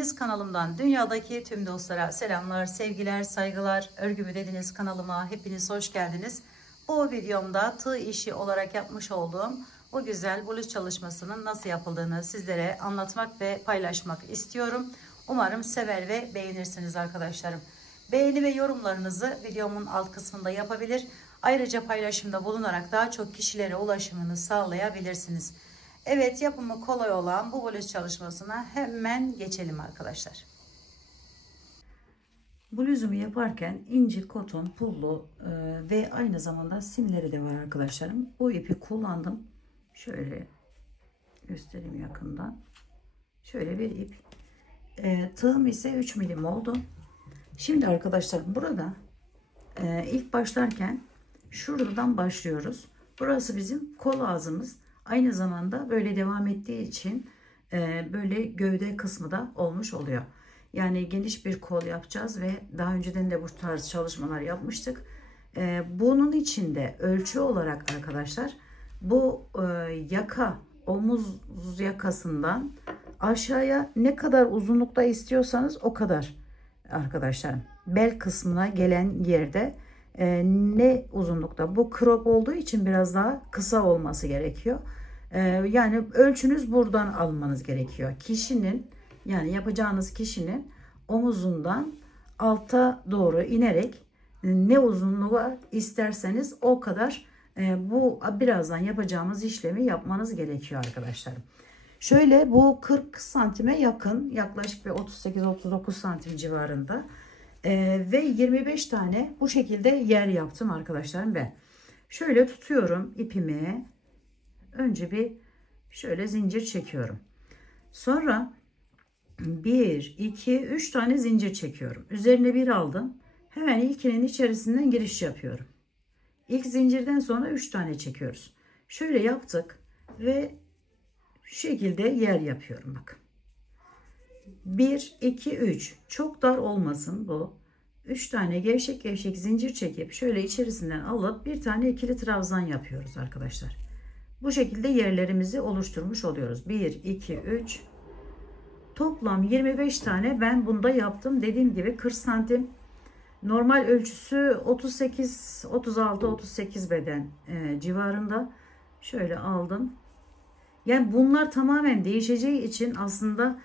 Dediniz kanalımdan dünyadaki tüm dostlara selamlar, sevgiler, saygılar. Örgümü Dediniz kanalıma hepiniz hoş geldiniz. Bu videomda tığ işi olarak yapmış olduğum bu güzel bluz çalışmasının nasıl yapıldığını sizlere anlatmak ve paylaşmak istiyorum. Umarım sever ve beğenirsiniz arkadaşlarım. Beğeni ve yorumlarınızı videomun alt kısmında yapabilir. Ayrıca paylaşımda bulunarak daha çok kişilere ulaşımını sağlayabilirsiniz. Evet, yapımı kolay olan bu bluz çalışmasına hemen geçelim arkadaşlar. Bluzumu yaparken inci, koton, pullu ve aynı zamanda simleri de var arkadaşlarım. Bu ipi kullandım. Şöyle göstereyim yakından. Şöyle bir ip. Tığım ise 3 milim oldu. Şimdi arkadaşlar burada ilk başlarken şuradan başlıyoruz. Burası bizim kol ağzımız. Aynı zamanda böyle devam ettiği için böyle gövde kısmı da olmuş oluyor. Yani geniş bir kol yapacağız ve daha önceden de bu tarz çalışmalar yapmıştık. Bunun için de ölçü olarak arkadaşlar bu yaka, omuz yakasından aşağıya ne kadar uzunlukta istiyorsanız o kadar arkadaşlarım. Bel kısmına gelen yerde ne uzunlukta, bu crop olduğu için biraz daha kısa olması gerekiyor. Yani ölçünüz buradan almanız gerekiyor. Kişinin, yani yapacağınız kişinin omuzundan alta doğru inerek ne uzunluğu isterseniz o kadar bu birazdan yapacağımız işlemi yapmanız gerekiyor arkadaşlarım. Şöyle bu 40 santime yakın, yaklaşık bir 38-39 santim civarında ve 25 tane bu şekilde yer yaptım arkadaşlarım ben. Şöyle tutuyorum ipimi. Önce bir şöyle zincir çekiyorum. Sonra 1, 2, 3 tane zincir çekiyorum. Üzerine bir aldım. Hemen ilkinin içerisinden giriş yapıyorum. İlk zincirden sonra 3 tane çekiyoruz. Şöyle yaptık ve şu şekilde yer yapıyorum bakın. 1, 2, 3. Çok dar olmasın bu. 3 tane gevşek gevşek zincir çekip şöyle içerisinden alıp bir tane ikili trabzan yapıyoruz arkadaşlar. Bu şekilde yerlerimizi oluşturmuş oluyoruz. 1, 2, 3. Toplam 25 tane ben bunda yaptım. Dediğim gibi 40 santim. Normal ölçüsü 38, 36, 38 beden civarında. Şöyle aldım. Yani bunlar tamamen değişeceği için aslında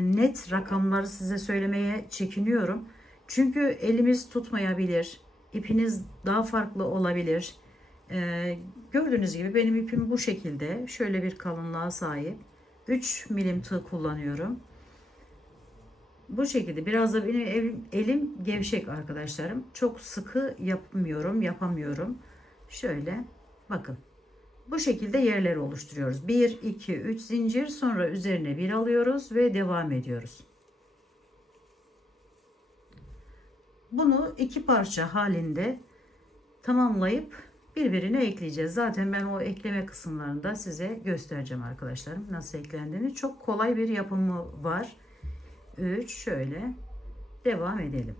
net rakamları size söylemeye çekiniyorum. Çünkü elimiz tutmayabilir. İpiniz daha farklı olabilir. Gördüğünüz gibi benim ipim bu şekilde. Şöyle bir kalınlığa sahip. 3 milim tığ kullanıyorum. Bu şekilde biraz da benim elim gevşek arkadaşlarım. Çok sıkı yapamıyorum. Şöyle bakın. Bu şekilde yerleri oluşturuyoruz. 1, 2, 3 zincir, sonra üzerine bir alıyoruz ve devam ediyoruz. Bunu iki parça halinde tamamlayıp birbirine ekleyeceğiz. Zaten ben o ekleme kısımlarında size göstereceğim arkadaşlarım nasıl eklendiğini. Çok kolay bir yapımı var. 3 şöyle devam edelim.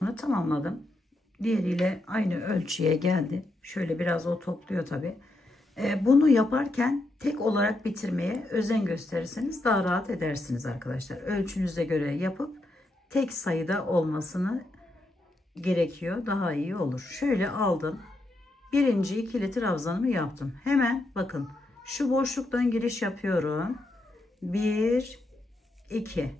Bunu tamamladım. Diğeriyle aynı ölçüye geldi. Şöyle biraz o topluyor tabi. Bunu yaparken tek olarak bitirmeye özen gösterirseniz daha rahat edersiniz arkadaşlar. Ölçünüze göre yapıp tek sayıda olmasını gerekiyor. Daha iyi olur. Şöyle aldım. Birinci ikili trabzanımı yaptım. Hemen bakın şu boşluktan giriş yapıyorum. 1, 2.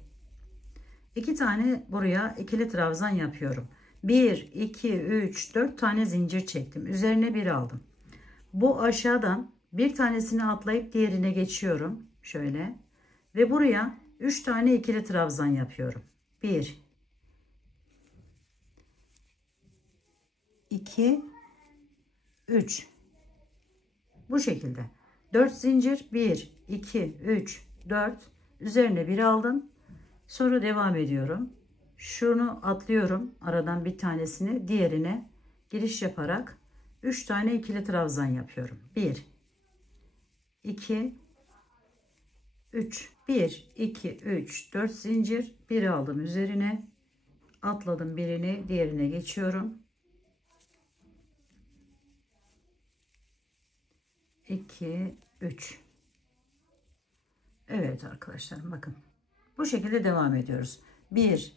2 tane buraya ikili trabzan yapıyorum. 1, 2, 3, 4 tane zincir çektim. Üzerine bir aldım. Bu aşağıdan bir tanesini atlayıp diğerine geçiyorum. Şöyle. Ve buraya 3 tane ikili trabzan yapıyorum. 1, 2, 3. Bu şekilde. 4 zincir. 1, 2, 3, 4. Üzerine bir aldım. Sonra devam ediyorum. Şunu atlıyorum. Aradan bir tanesini diğerine giriş yaparak 3 tane ikili trabzan yapıyorum. 1, 2, 3. 1, 2, 3, 4 zincir. Bir aldım üzerine. Atladım birini, diğerine geçiyorum. 2, 3. Evet arkadaşlar bakın. Bu şekilde devam ediyoruz. 1,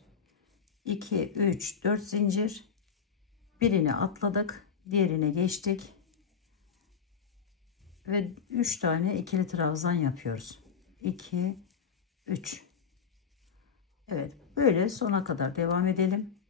2, 3, 4 zincir. Birini atladık. Diğerine geçtik. Ve 3 tane ikili trabzan yapıyoruz. 2, 3. Evet, böyle sona kadar devam edelim.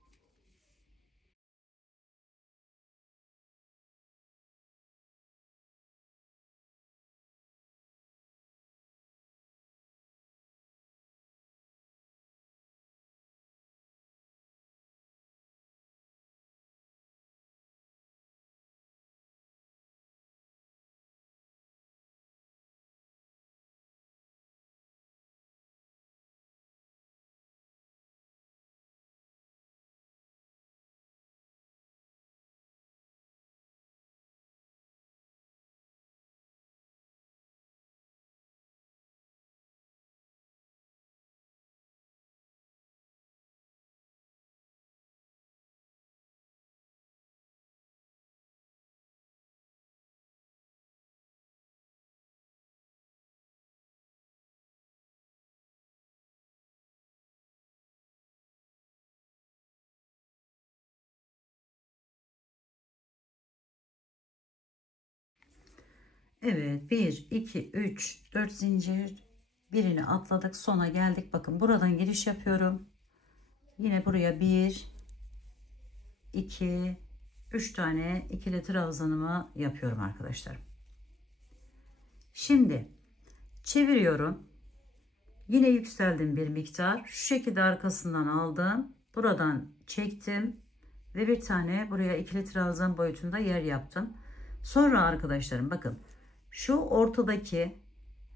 Evet, 1, 2, 3, 4 zincir. Birini atladık, sona geldik. Bakın buradan giriş yapıyorum. Yine buraya 1, 2, 3 tane ikili trabzanımı yapıyorum arkadaşlar. Şimdi çeviriyorum. Yine yükseldim bir miktar. Şu şekilde arkasından aldım. Buradan çektim. Ve bir tane buraya ikili trabzan boyutunda yer yaptım. Sonra arkadaşlarım bakın. Şu ortadaki,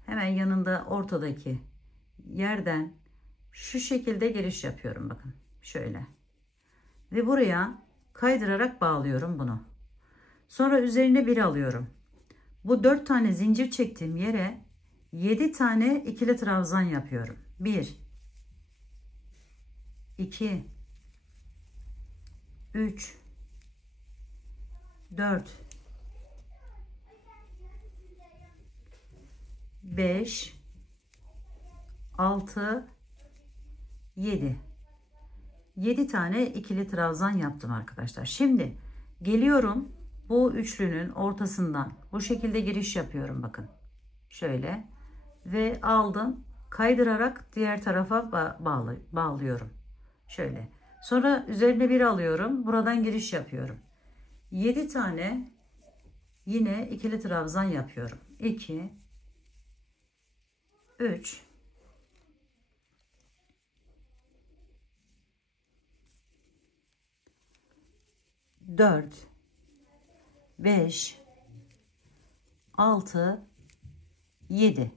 hemen yanında ortadaki yerden şu şekilde giriş yapıyorum. Bakın şöyle. Ve buraya kaydırarak bağlıyorum bunu. Sonra üzerine bir alıyorum. Bu 4 tane zincir çektiğim yere 7 tane ikili trabzan yapıyorum. 1, 2, 3, 4, 5, 6, 7. 7 tane ikili trabzan yaptım arkadaşlar. Şimdi geliyorum bu üçlünün ortasından bu şekilde giriş yapıyorum bakın. Şöyle ve aldım, kaydırarak diğer tarafa bağlıyorum. Şöyle. Sonra üzerine bir alıyorum. Buradan giriş yapıyorum. 7 tane yine ikili trabzan yapıyorum. 2, 3, 4, 5, 6, 7.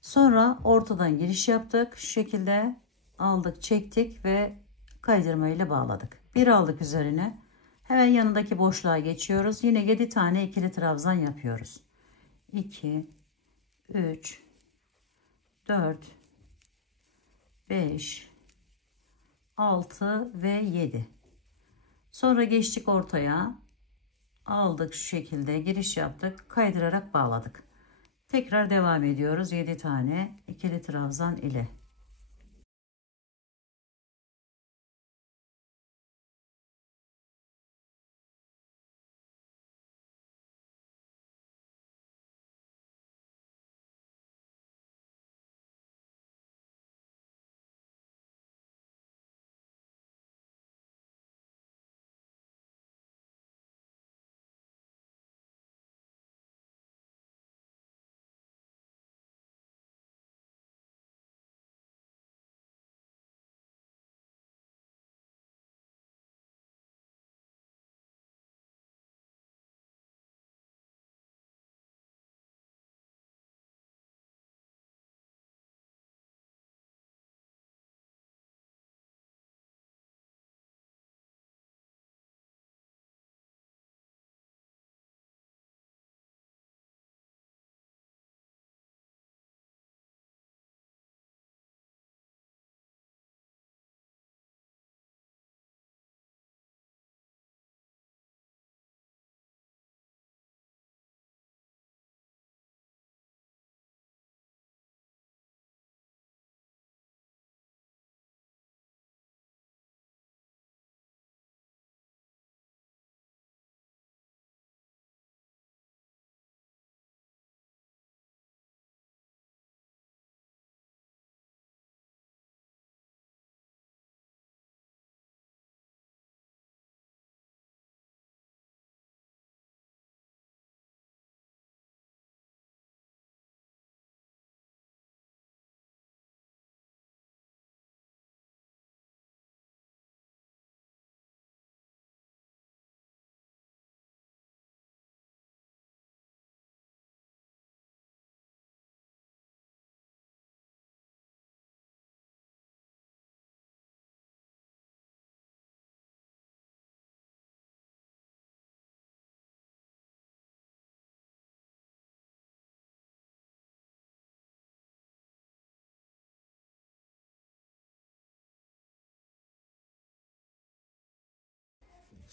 Sonra ortadan giriş yaptık. Şu şekilde aldık, çektik ve kaydırma ile bağladık. Bir aldık üzerine. Hemen yanındaki boşluğa geçiyoruz. Yine 7 tane ikili trabzan yapıyoruz. 2, 3, 4, 5, 6 ve 7. Sonra geçtik ortaya. Aldık şu şekilde giriş yaptık. Kaydırarak bağladık. Tekrar devam ediyoruz 7 tane ikili trabzan ile.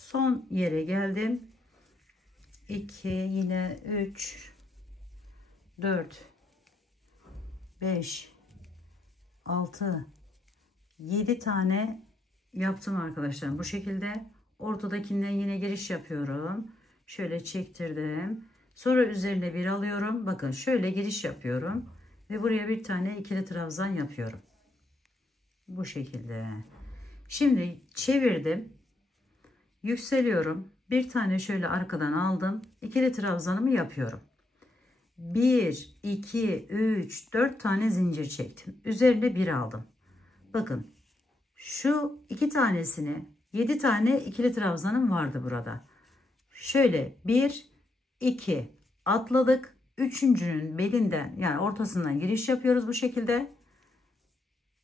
Son yere geldim. 2, yine 3, 4, 5, 6, 7 tane yaptım arkadaşlar. Bu şekilde ortadakinden yine giriş yapıyorum. Şöyle çektirdim. Sonra üzerine bir alıyorum. Bakın şöyle giriş yapıyorum. Ve buraya bir tane ikili trabzan yapıyorum. Bu şekilde. Şimdi çevirdim. Yükseliyorum. Bir tane şöyle arkadan aldım. İkili trabzanımı yapıyorum. 1, 2, 3, 4 tane zincir çektim. Üzerine bir aldım. Bakın şu iki tanesini 7 tane ikili trabzanım vardı burada. Şöyle 1, 2 atladık. Üçüncünün belinden yani ortasından giriş yapıyoruz bu şekilde.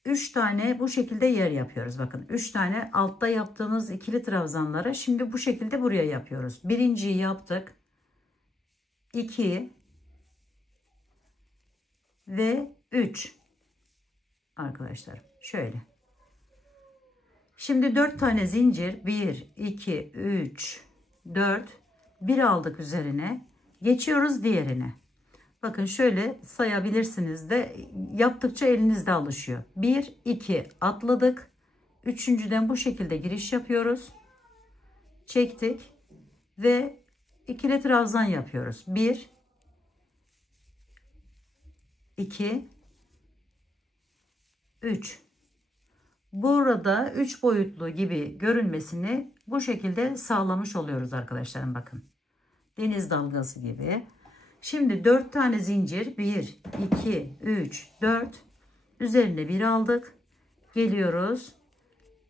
3 tane bu şekilde yer yapıyoruz. Bakın 3 tane altta yaptığımız ikili trabzanları şimdi bu şekilde buraya yapıyoruz. Birinciyi yaptık. 2 ve 3 arkadaşlar. Şöyle. Şimdi 4 tane zincir. 1, 2, 3, 4. Bir aldık üzerine. Geçiyoruz diğerine. Bakın şöyle sayabilirsiniz de yaptıkça elinizde alışıyor. 1, 2 atladık. Üçüncüden bu şekilde giriş yapıyoruz. Çektik. Ve ikili trabzan yapıyoruz. 1, 2, 3. Burada 3 boyutlu gibi görünmesini bu şekilde sağlamış oluyoruz arkadaşlarım. Bakın. Deniz dalgası gibi. Şimdi 4 tane zincir. 1, 2, 3, 4. Üzerine bir aldık. Geliyoruz.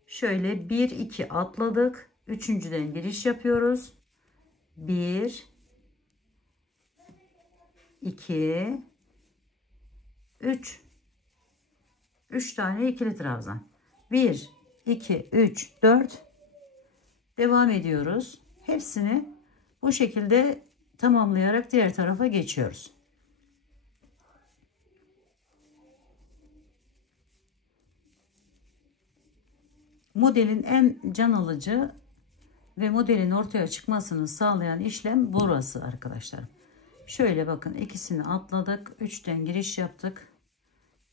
Şöyle 1, 2 atladık. Üçüncüden giriş yapıyoruz. 1, 2, 3. 3 tane ikili trabzan. 1, 2, 3, 4. Devam ediyoruz. Hepsini bu şekilde tamamlayarak diğer tarafa geçiyoruz. Modelin en can alıcı ve modelin ortaya çıkmasını sağlayan işlem burası arkadaşlar. Şöyle bakın ikisini atladık. 3'ten giriş yaptık.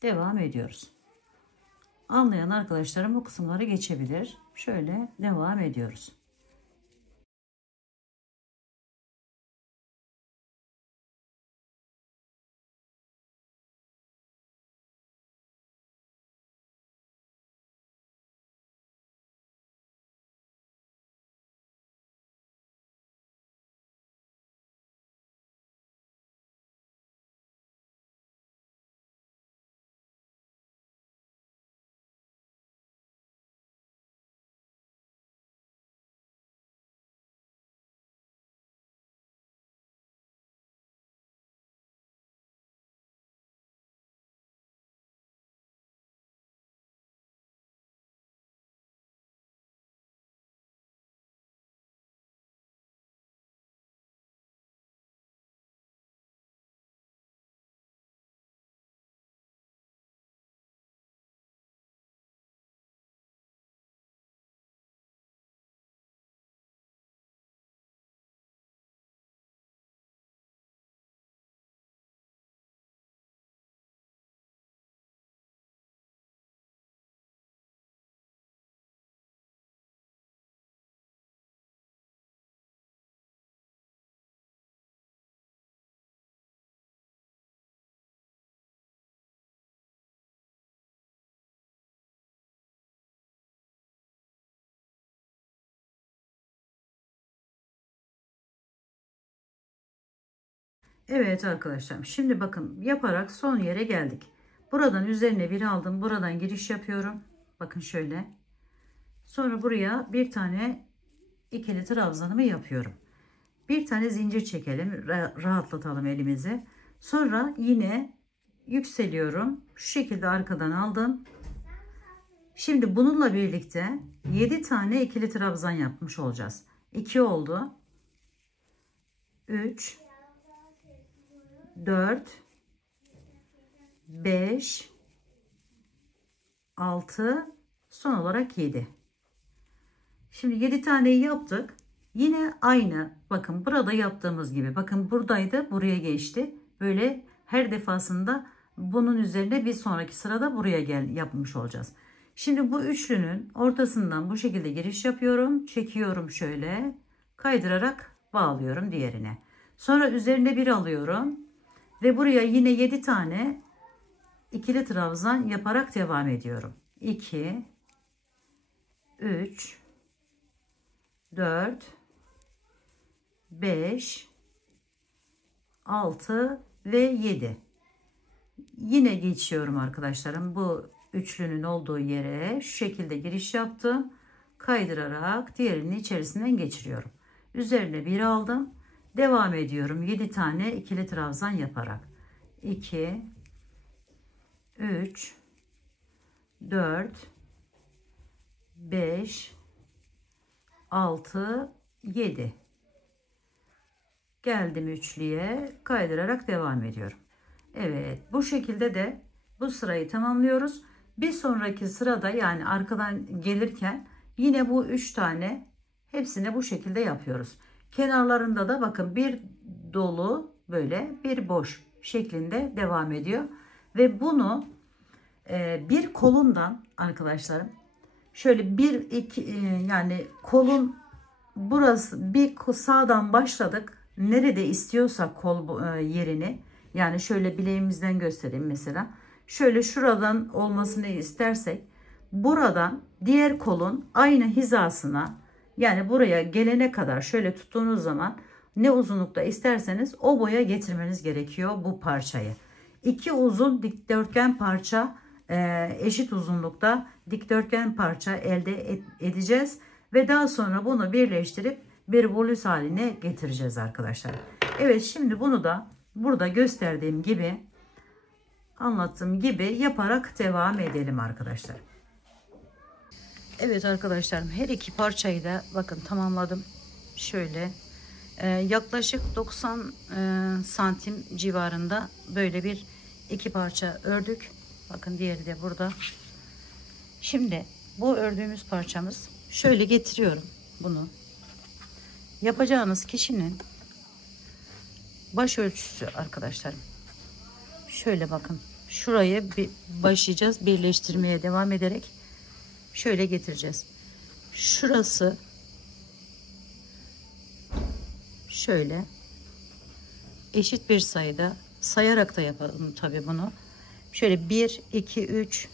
Devam ediyoruz. Anlayan arkadaşlarım bu kısımları geçebilir. Şöyle devam ediyoruz. Evet arkadaşlar, şimdi bakın yaparak son yere geldik. Buradan üzerine bir aldım. Buradan giriş yapıyorum. Bakın şöyle. Sonra buraya bir tane ikili trabzanımı yapıyorum. Bir tane zincir çekelim. Rahatlatalım elimizi. Sonra yine yükseliyorum. Şu şekilde arkadan aldım. Şimdi bununla birlikte 7 tane ikili trabzan yapmış olacağız. 2 oldu. 3, 4, 5, 6, son olarak 7. Şimdi 7 taneyi yaptık. Yine aynı. Bakın burada yaptığımız gibi. Bakın buradaydı. Buraya geçti. Böyle her defasında bunun üzerine bir sonraki sırada buraya yapmış olacağız. Şimdi bu üçlünün ortasından bu şekilde giriş yapıyorum. Çekiyorum şöyle. Kaydırarak bağlıyorum diğerine. Sonra üzerine bir alıyorum. Ve buraya yine 7 tane ikili trabzan yaparak devam ediyorum. 2, 3, 4, 5, 6 ve 7. Yine geçiyorum arkadaşlarım. Bu üçlünün olduğu yere şu şekilde giriş yaptım. Kaydırarak diğerinin içerisinden geçiriyorum. Üzerine bir aldım. Devam ediyorum. 7 tane ikili trabzan yaparak. 2, 3, 4, 5, 6, 7. Geldim üçlüye, kaydırarak devam ediyorum. Evet, bu şekilde de bu sırayı tamamlıyoruz. Bir sonraki sırada, yani arkadan gelirken yine bu 3 tane hepsini bu şekilde yapıyoruz. Kenarlarında da bakın bir dolu, böyle bir boş şeklinde devam ediyor. Ve bunu bir kolundan arkadaşlarım şöyle bir iki, yani kolun burası, bir sağdan başladık. Nerede istiyorsak kol yerini, yani şöyle bileğimizden göstereyim mesela. Şöyle şuradan olmasını istersek buradan diğer kolun aynı hizasına, yani buraya gelene kadar şöyle tuttuğunuz zaman ne uzunlukta isterseniz o boya getirmeniz gerekiyor bu parçayı. İki uzun dikdörtgen parça, eşit uzunlukta dikdörtgen parça elde edeceğiz ve daha sonra bunu birleştirip bir bluz haline getireceğiz arkadaşlar. Evet, şimdi bunu da burada gösterdiğim gibi, anlattığım gibi yaparak devam edelim arkadaşlar. Evet arkadaşlarım, her iki parçayı da bakın tamamladım. Şöyle yaklaşık 90 santim civarında böyle bir iki parça ördük. Bakın diğeri de burada. Şimdi bu ördüğümüz parçamız, şöyle getiriyorum bunu. Yapacağınız kişinin baş ölçüsü arkadaşlarım. Şöyle bakın, şurayı başlayacağız birleştirmeye devam ederek şöyle getireceğiz. Şurası şöyle eşit bir sayıda sayarak da yapalım tabi bunu. Şöyle 1 2 3,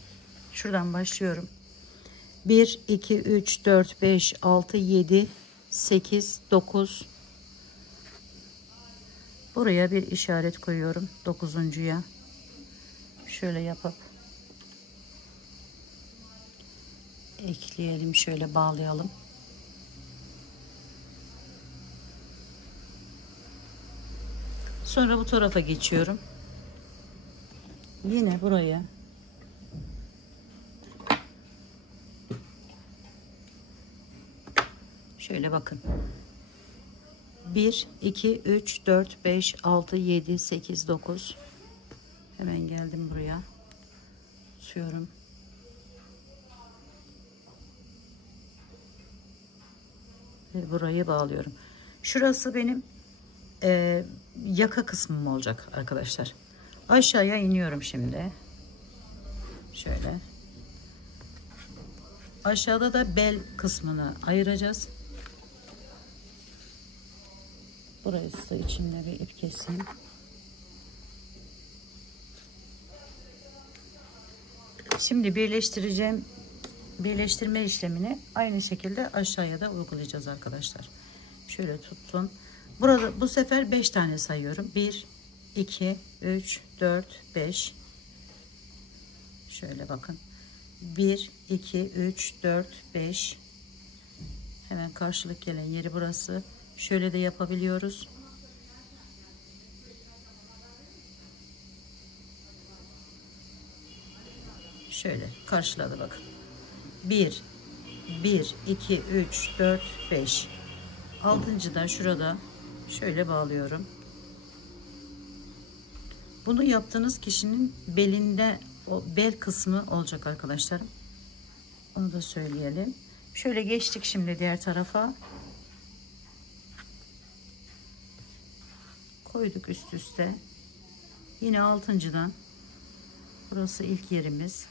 şuradan başlıyorum. 1 2 3 4 5 6 7 8 9. Buraya bir işaret koyuyorum 9'uncuya. Şöyle yapıp ekleyelim, şöyle bağlayalım. Sonra bu tarafa geçiyorum. Yine buraya şöyle bakın. 1 2 3 4 5 6 7 8 9. Hemen geldim buraya. Tutuyorum. Ve burayı bağlıyorum. Şurası benim yaka kısmım olacak arkadaşlar. Aşağıya iniyorum şimdi. Şöyle. Aşağıda da bel kısmını ayıracağız. Burayı ise içinde bir ip keseyim. Şimdi birleştirme işlemini aynı şekilde aşağıya da uygulayacağız arkadaşlar. Şöyle tuttum. Burada bu sefer 5 tane sayıyorum. 1 2 3 4 5. Şöyle bakın. 1 2 3 4 5. Hemen karşılık gelen yeri burası. Şöyle de yapabiliyoruz. Şöyle karşıladı bakın. 1 2 3 4 5. 6. da şurada şöyle bağlıyorum. Bunu yaptığınız kişinin belinde o bel kısmı olacak arkadaşlarım. Onu da söyleyelim. Şöyle geçtik şimdi diğer tarafa. Koyduk üst üste. Yine altıncıdan, burası ilk yerimiz.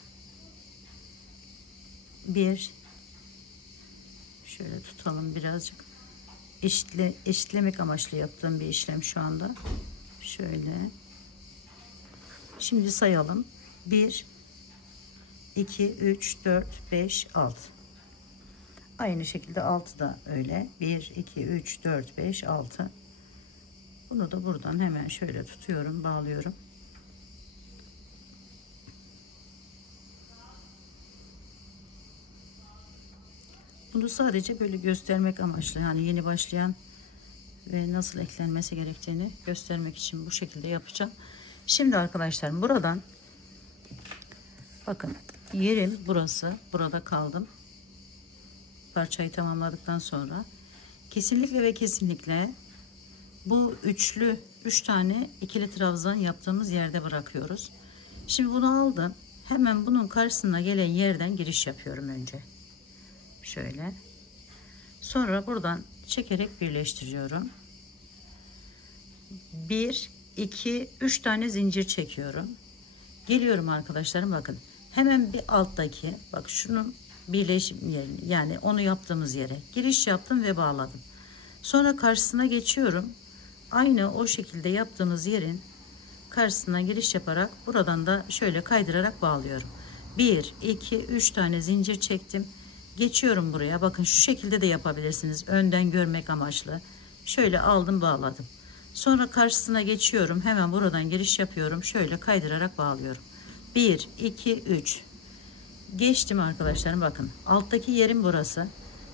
Bir, şöyle tutalım birazcık. Eşitlemek amaçlı yaptığım bir işlem şu anda. Şöyle. Şimdi sayalım. 1, 2, 3, 4, 5, 6. Aynı şekilde 6 da öyle. 1, 2, 3, 4, 5, 6. Bunu da buradan hemen şöyle tutuyorum, bağlıyorum. Bunu sadece böyle göstermek amaçlı, yani yeni başlayan ve nasıl eklenmesi gerektiğini göstermek için bu şekilde yapacağım. Şimdi arkadaşlar buradan bakın, yerim burası, burada kaldım. Parçayı tamamladıktan sonra kesinlikle ve kesinlikle bu üç tane ikili trabzan yaptığımız yerde bırakıyoruz. Şimdi bunu aldım. Hemen bunun karşısına gelen yerden giriş yapıyorum önce. Şöyle. Sonra buradan çekerek birleştiriyorum. 1, 2, 3 tane zincir çekiyorum. Geliyorum arkadaşlarım, bakın. Hemen bir alttaki, bak şunun birleşim yerini, yani onu yaptığımız yere giriş yaptım ve bağladım. Sonra karşısına geçiyorum. Aynı o şekilde yaptığımız yerin karşısına giriş yaparak buradan da şöyle kaydırarak bağlıyorum. 1, 2, 3 tane zincir çektim. Geçiyorum buraya. Bakın şu şekilde de yapabilirsiniz. Önden görmek amaçlı. Şöyle aldım, bağladım. Sonra karşısına geçiyorum. Hemen buradan giriş yapıyorum. Şöyle kaydırarak bağlıyorum. 1, 2, 3. Geçtim arkadaşlarım. Bakın alttaki yerim burası.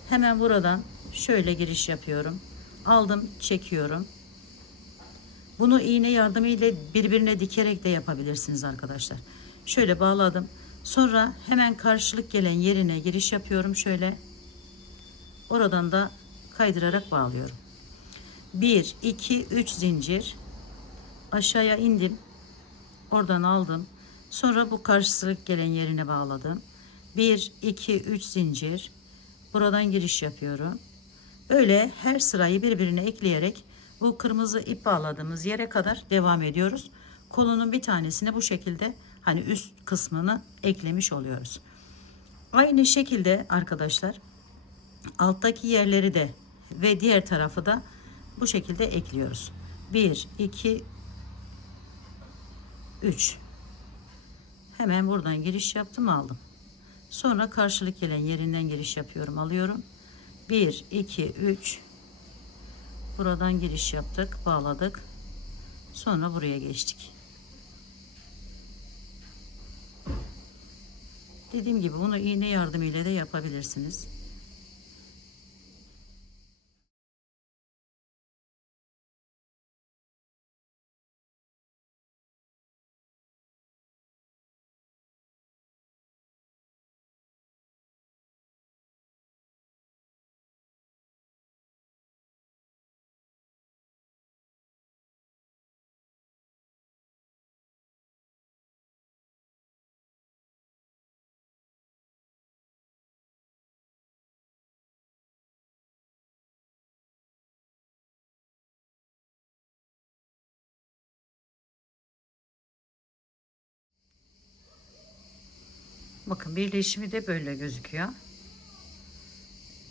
Hemen buradan şöyle giriş yapıyorum. Aldım, çekiyorum. Bunu iğne yardımıyla birbirine dikerek de yapabilirsiniz arkadaşlar. Şöyle bağladım. Sonra hemen karşılık gelen yerine giriş yapıyorum. Şöyle oradan da kaydırarak bağlıyorum. 1, 2, 3 zincir. Aşağıya indim. Oradan aldım. Sonra bu karşılık gelen yerine bağladım. 1, 2, 3 zincir. Buradan giriş yapıyorum. Böyle her sırayı birbirine ekleyerek bu kırmızı ip bağladığımız yere kadar devam ediyoruz. Kolunun bir tanesine bu şekilde, hani üst kısmını eklemiş oluyoruz. Aynı şekilde arkadaşlar alttaki yerleri de ve diğer tarafı da bu şekilde ekliyoruz. 1, 2, 3. Hemen buradan giriş yaptım, aldım. Sonra karşılık gelen yerinden giriş yapıyorum, alıyorum. 1, 2, 3. Buradan giriş yaptık, bağladık. Sonra buraya geçtik. Dediğim gibi bunu iğne yardımıyla da yapabilirsiniz. Bakın birleşimi de böyle gözüküyor.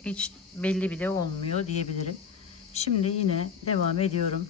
Hiç belli bile olmuyor diyebilirim. Şimdi yine devam ediyorum.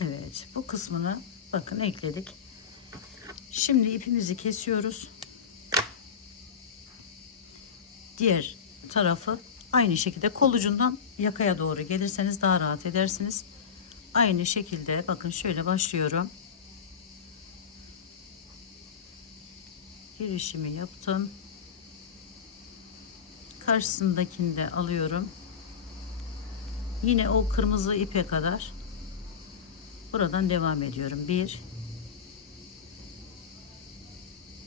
Evet, bu kısmını bakın ekledik. Şimdi ipimizi kesiyoruz. Diğer tarafı aynı şekilde kol ucundan yakaya doğru gelirseniz daha rahat edersiniz. Aynı şekilde bakın şöyle başlıyorum. Girişimi yaptım. Karşısındakini de alıyorum. Yine o kırmızı ipe kadar buradan devam ediyorum. 1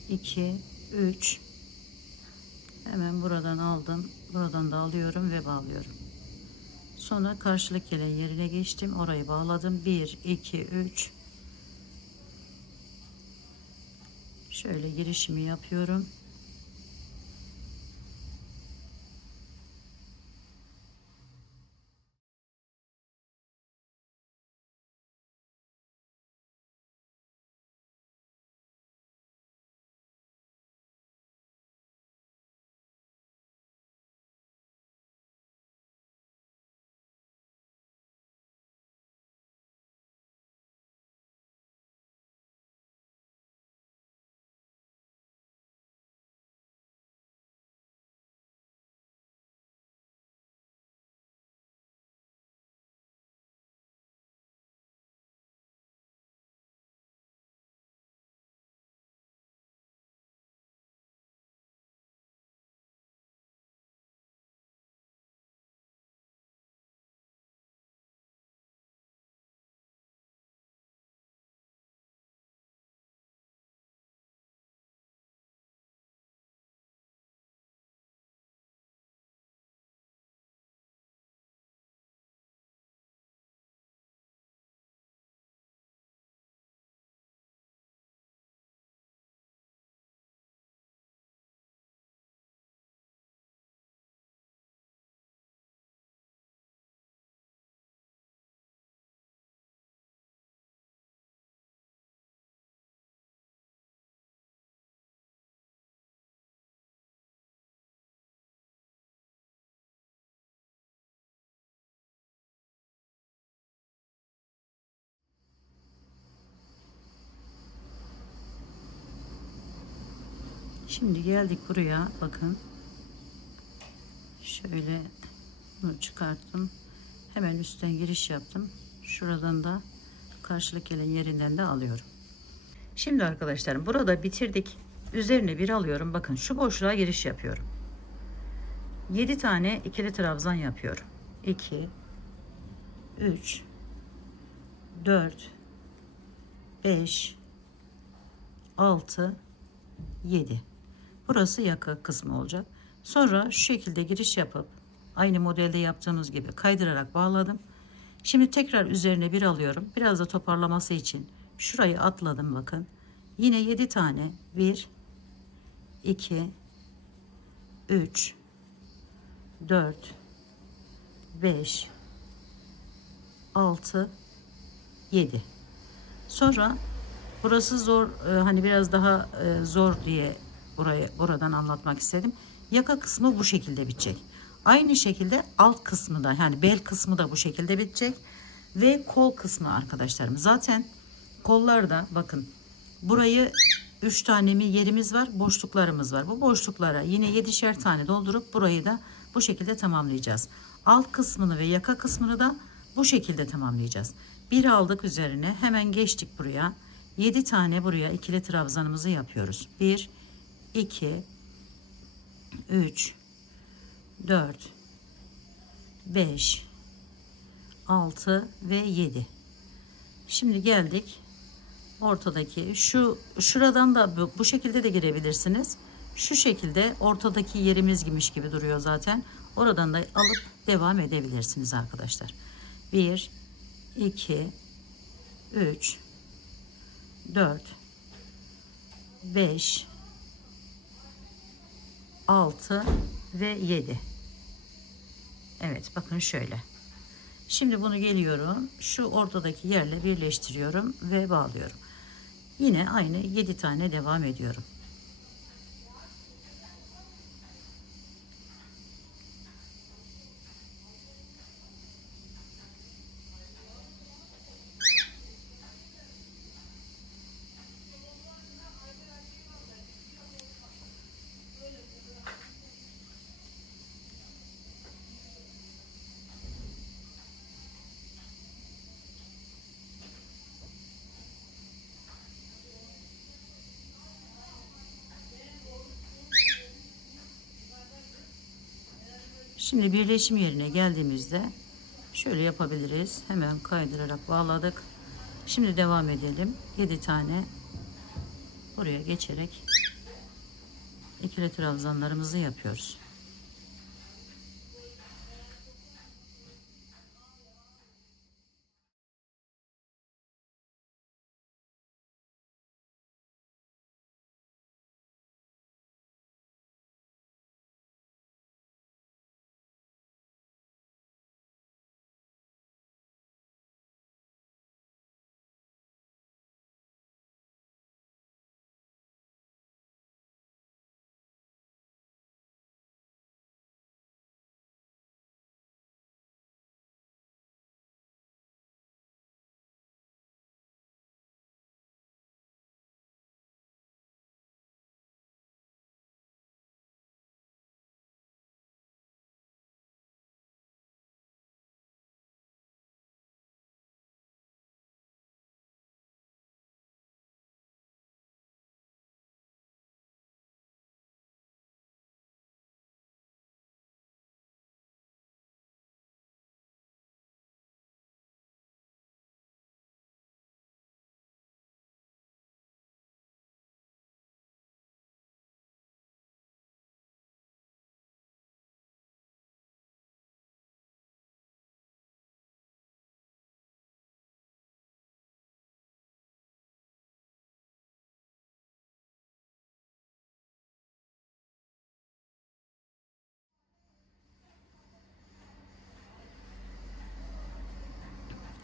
2 3 hemen buradan aldım. Buradan da alıyorum ve bağlıyorum. Sonra karşılık gelen yerine geçtim. Orayı bağladım. 1 2 3 şöyle girişimi yapıyorum. Şimdi geldik buraya. Bakın. Şöyle bunu çıkarttım. Hemen üstten giriş yaptım. Şuradan da karşılık gelen yerinden de alıyorum. Şimdi arkadaşlarım burada bitirdik. Üzerine bir alıyorum. Bakın şu boşluğa giriş yapıyorum. 7 tane ikili trabzan yapıyorum. 2 3 4 5 6 7. Burası yaka kısmı olacak. Sonra şu şekilde giriş yapıp aynı modelde yaptığımız gibi kaydırarak bağladım. Şimdi tekrar üzerine bir alıyorum. Biraz da toparlaması için şurayı atladım bakın. Yine 7 tane 1 2 3 4 5 6 7. Sonra burası zor, hani biraz daha zor diye buradan anlatmak istedim. Yaka kısmı bu şekilde bitecek. Aynı şekilde alt kısmı da, yani bel kısmı da bu şekilde bitecek. Ve kol kısmı arkadaşlarım. Zaten kollarda bakın burayı 3 tane mi yerimiz var, boşluklarımız var. Bu boşluklara yine 7'şer tane doldurup burayı da bu şekilde tamamlayacağız. Alt kısmını ve yaka kısmını da bu şekilde tamamlayacağız. Bir aldık üzerine, hemen geçtik buraya. 7 tane buraya ikili trabzanımızı yapıyoruz. 1 2 3 4 5 6 ve 7. Şimdi geldik ortadaki şuradan da bu şekilde de girebilirsiniz. Şu şekilde ortadaki yerimiz gibi duruyor zaten. Oradan da alıp devam edebilirsiniz arkadaşlar. 1 2 3 4 5 6 ve 7. Evet bakın şöyle. Şimdi bunu geliyorum. Şu ortadaki yerle birleştiriyorum ve bağlıyorum. Yine aynı 7 tane devam ediyorum. Şimdi birleşim yerine geldiğimizde şöyle yapabiliriz. Hemen kaydırarak bağladık. Şimdi devam edelim. 7 tane buraya geçerek ikili trabzanlarımızı yapıyoruz.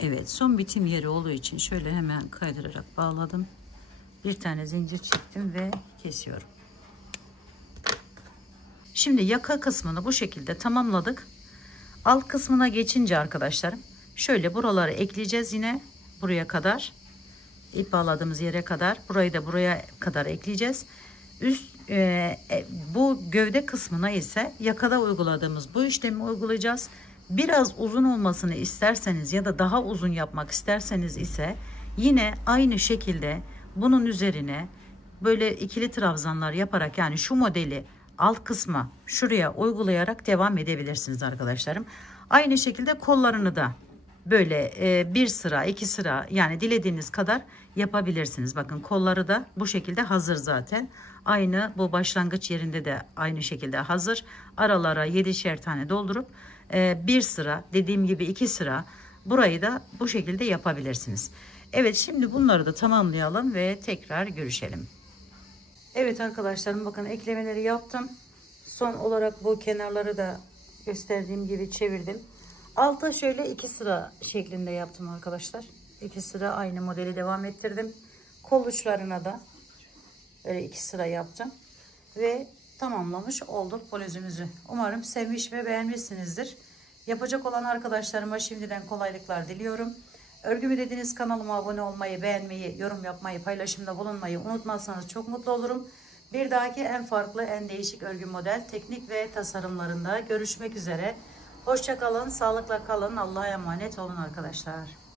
Evet, son bitim yeri olduğu için şöyle hemen kaydırarak bağladım. Bir tane zincir çektim ve kesiyorum. Şimdi yaka kısmını bu şekilde tamamladık. Alt kısmına geçince arkadaşlarım şöyle buraları ekleyeceğiz yine buraya kadar. İp bağladığımız yere kadar, burayı da buraya kadar ekleyeceğiz. Bu gövde kısmına ise yakada uyguladığımız bu işlemi uygulayacağız. Biraz uzun olmasını isterseniz ya da daha uzun yapmak isterseniz ise yine aynı şekilde bunun üzerine böyle ikili trabzanlar yaparak, yani şu modeli alt kısma şuraya uygulayarak devam edebilirsiniz arkadaşlarım. Aynı şekilde kollarını da böyle bir sıra, iki sıra, yani dilediğiniz kadar yapabilirsiniz. Bakın kolları da bu şekilde hazır zaten. Aynı bu başlangıç yerinde de aynı şekilde hazır. Aralara 7'şer tane doldurup bir sıra, dediğim gibi 2 sıra, burayı da bu şekilde yapabilirsiniz. Evet, şimdi bunları da tamamlayalım ve tekrar görüşelim. Evet arkadaşlarım, bakın eklemeleri yaptım. Son olarak bu kenarları da gösterdiğim gibi çevirdim. Alta şöyle 2 sıra şeklinde yaptım arkadaşlar. 2 sıra aynı modeli devam ettirdim. Kol uçlarına da böyle 2 sıra yaptım. Ve tamamlamış olduk bluzumuzu. Umarım sevmiş ve beğenmişsinizdir. Yapacak olan arkadaşlarıma şimdiden kolaylıklar diliyorum. Örgümü dediğiniz kanalıma abone olmayı, beğenmeyi, yorum yapmayı, paylaşımda bulunmayı unutmazsanız çok mutlu olurum. Bir dahaki en farklı, en değişik örgü model, teknik ve tasarımlarında görüşmek üzere. Hoşça kalın, sağlıkla kalın, Allah'a emanet olun arkadaşlar.